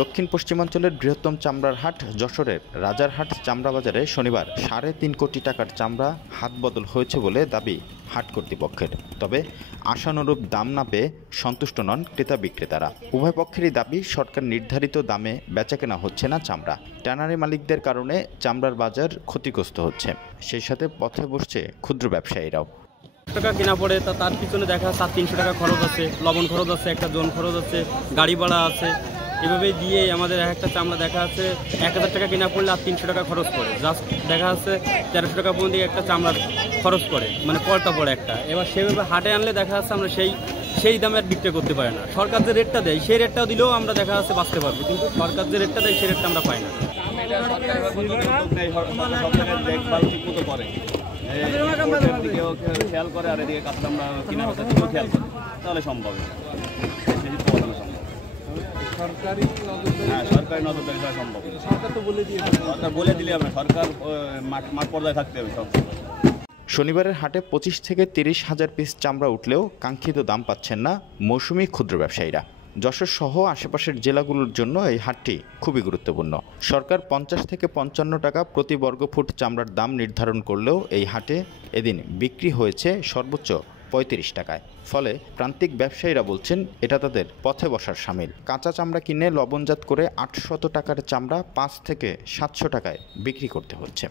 দক্ষিণ পশ্চিমাঞ্চলের বৃহত্তম চামড়ার হাট যশোরের রাজারহাট চামড়া বাজারে শনিবার 3.5 কোটি টাকার চামড়া হাত বদল হয়েছে বলে দাবি হাট কর্তৃপক্ষের। তবে আশানুরূপ দাম না পেয়ে সন্তুষ্ট নন ক্রেতা বিক্রেতারা। উভয় পক্ষেরই দাবি, সরকার নির্ধারিত দামে বেচাকেনা হচ্ছে না চামড়া। ট্যানারি মালিকদের কারণে চামড়ার বাজার ক্ষতিগ্রস্ত হচ্ছে, সেই সাথে পথে বসছে ক্ষুদ্র ব্যবসায়ীরাও। টাকা কেনা পড়ে তার পিছনে দেখা 300 টাকা খরচ আছে, লবণ খরচ আছে, একটা জোন খরচ আছে, গাড়ি ভাড়া আছে। এভাবে দিয়ে আমাদের একটা চামড়া দেখা যাচ্ছে 1000 টাকা কেনা পড়লে আর 300 টাকা খরচ পড়ে। জাস্ট দেখা যাচ্ছে 1300 টাকা পর্যন্ত একটা চামড়া খরচ পড়ে, মানে পড়টা পড়ে একটা। এবার সেভাবে হাটে আনলে দেখা যাচ্ছে আমরা সেই দামে আর বিক্রি করতে পারি না। সরকার যে রেটটা দেয় সেই রেটটাও দিলেও আমরা দেখা যাচ্ছে বাঁচতে পারবো, কিন্তু সরকার যে রেটটা দেয় সেই রেটটা আমরা পাই না। খেয়াল করে আর এদিকে কাজ আমরা কিনা বেচা দিকেও খেয়াল করে, তাহলে সম্ভব। সরকারি নজরদারি ছাড়া সম্ভব। সরকার বলে দিলে হবে, সরকার মাঠ পর্যায়ে থাকতে হবে সব। শনিবারের হাটে 25 থেকে 30 হাজার পিস চামড়া উঠলেও কাঙ্ক্ষিত দাম পাচ্ছেন না মৌসুমি ক্ষুদ্র ব্যবসায়ীরা। যশোর সহ আশেপাশের জেলাগুলোর জন্য এই হাটটি খুবই গুরুত্বপূর্ণ। সরকার 50 থেকে 55 টাকা প্রতি বর্গফুট চামড়ার দাম নির্ধারণ করলেও এই হাটে এদিন বিক্রি হয়েছে সর্বোচ্চ 35 টাকায়। ফলে প্রান্তিক ব্যবসায়ীরা বলছেন এটা তাদের পথে বসার শামিল। কাঁচা চামড়া কিনে লবণজাত করে 800 টাকার চামড়া 5 থেকে 700 টাকায় বিক্রি করতে হচ্ছে।